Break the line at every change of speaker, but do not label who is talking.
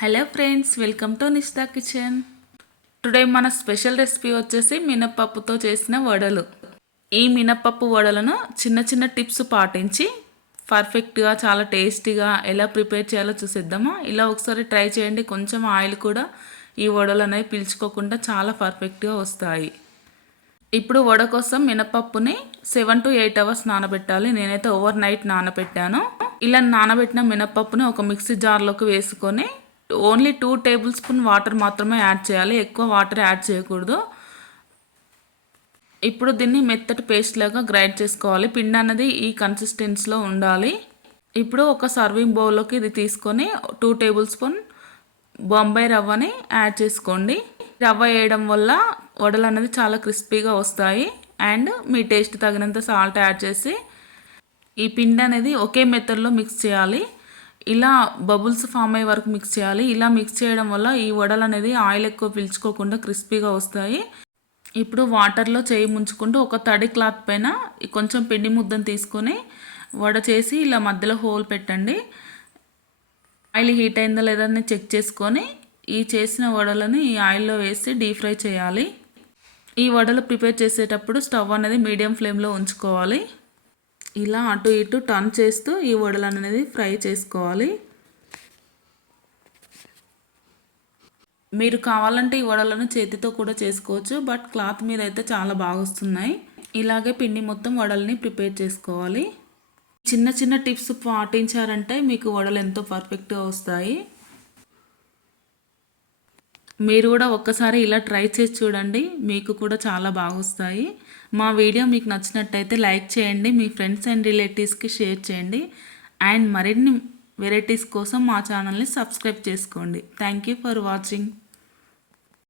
Hello friends welcome to Nishtha kitchen. Today మన special recipe వచ్చేసి మినప్పప్పుతో చేసిన వడలు. ఈ మినప్పప్పు వడలను చిన్న చిన్న టిప్స్ పాటించి పర్ఫెక్ట్గా చాలా టేస్టీగా ఎలా ప్రిపేర్ చేయాలో చూసేద్దామా. ఇలా ఒకసారి ట్రై చేయండి కొంచెం ఆయిల్ కూడా ఈ వడలు అనేవి పీల్చుకోకుండా చాలా పర్ఫెక్ట్గా వస్తాయి. ఇప్పుడు వడ కోసం మినపప్పుని సెవెన్ టు ఎయిట్ అవర్స్ నానబెట్టాలి. నేనైతే ఓవర్ నైట్ నానబెట్టాను. ఇలా నానబెట్టిన మినపప్పుని ఒక మిక్సీ జార్లోకి వేసుకొని only two table spoon water మాత్రమే యాడ్ చేయాలి. ఎక్కువ వాటర్ యాడ్ చేయకూడదు. ఇప్పుడు దీన్ని మెత్తటి పేస్ట్ లాగా గ్రైండ్ చేసుకోవాలి. పిండి అన్నది ఈ కన్సిస్టెన్సీలో ఉండాలి. ఇప్పుడు ఒక సర్వింగ్ బౌల్లోకి ఇది తీసుకొని టూ టేబుల్ స్పూన్ బొంబాయి రవ్వని యాడ్ చేసుకోండి. రవ్వ వేయడం వల్ల వడలు అనేది చాలా క్రిస్పీగా వస్తాయి. అండ్ మీ టేస్ట్ తగినంత సాల్ట్ యాడ్ చేసి ఈ పిండి అనేది ఒకే మెథడ్లో మిక్స్ చేయాలి. ఇలా బబుల్స్ ఫామ్ అయ్యే వరకు మిక్స్ చేయాలి. ఇలా మిక్స్ చేయడం వల్ల ఈ వడలు అనేది ఆయిల్ ఎక్కువ పీల్చుకోకుండా క్రిస్పీగా వస్తాయి. ఇప్పుడు వాటర్లో చేయి ముంచుకుంటూ ఒక తడి క్లాత్ పైన కొంచెం పిండి ముద్దను తీసుకొని వడ చేసి ఇలా మధ్యలో హోల్ పెట్టండి. ఆయిల్ హీట్ అయిందా లేదా అని చెక్ చేసుకొని ఈ చేసిన వడలని ఈ ఆయిల్లో వేసి డీప్ ఫ్రై చేయాలి. ఈ వడలు ప్రిపేర్ చేసేటప్పుడు స్టవ్ అనేది మీడియం ఫ్లేమ్లో ఉంచుకోవాలి. ఇలా అటు ఇటు టర్న్ చేస్తూ ఈ వడలు అనేది ఫ్రై చేసుకోవాలి. మీరు కావాలంటే ఈ వడలను చేతితో కూడా చేసుకోవచ్చు బట్ క్లాత్ మీద అయితే చాలా బాగా వస్తున్నాయి. ఇలాగే పిండి మొత్తం వడల్ని ప్రిపేర్ చేసుకోవాలి. చిన్న చిన్న టిప్స్ పాటించారంటే మీకు వడలు ఎంతో పర్ఫెక్ట్గా వస్తాయి. మీరు కూడా ఒక్కసారి ఇలా ట్రై చేసి చూడండి. మీకు కూడా చాలా బాగా వస్తాయి మా వీడియో మీకు నచ్చినట్టయితే లైక్ చేయండి. మీ ఫ్రెండ్స్ అండ్ రిలేటివ్స్కి షేర్ చేయండి. అండ్ మరిన్ని వెరైటీస్ కోసం మా ఛానల్ని సబ్స్క్రైబ్ చేసుకోండి. Thank you for watching.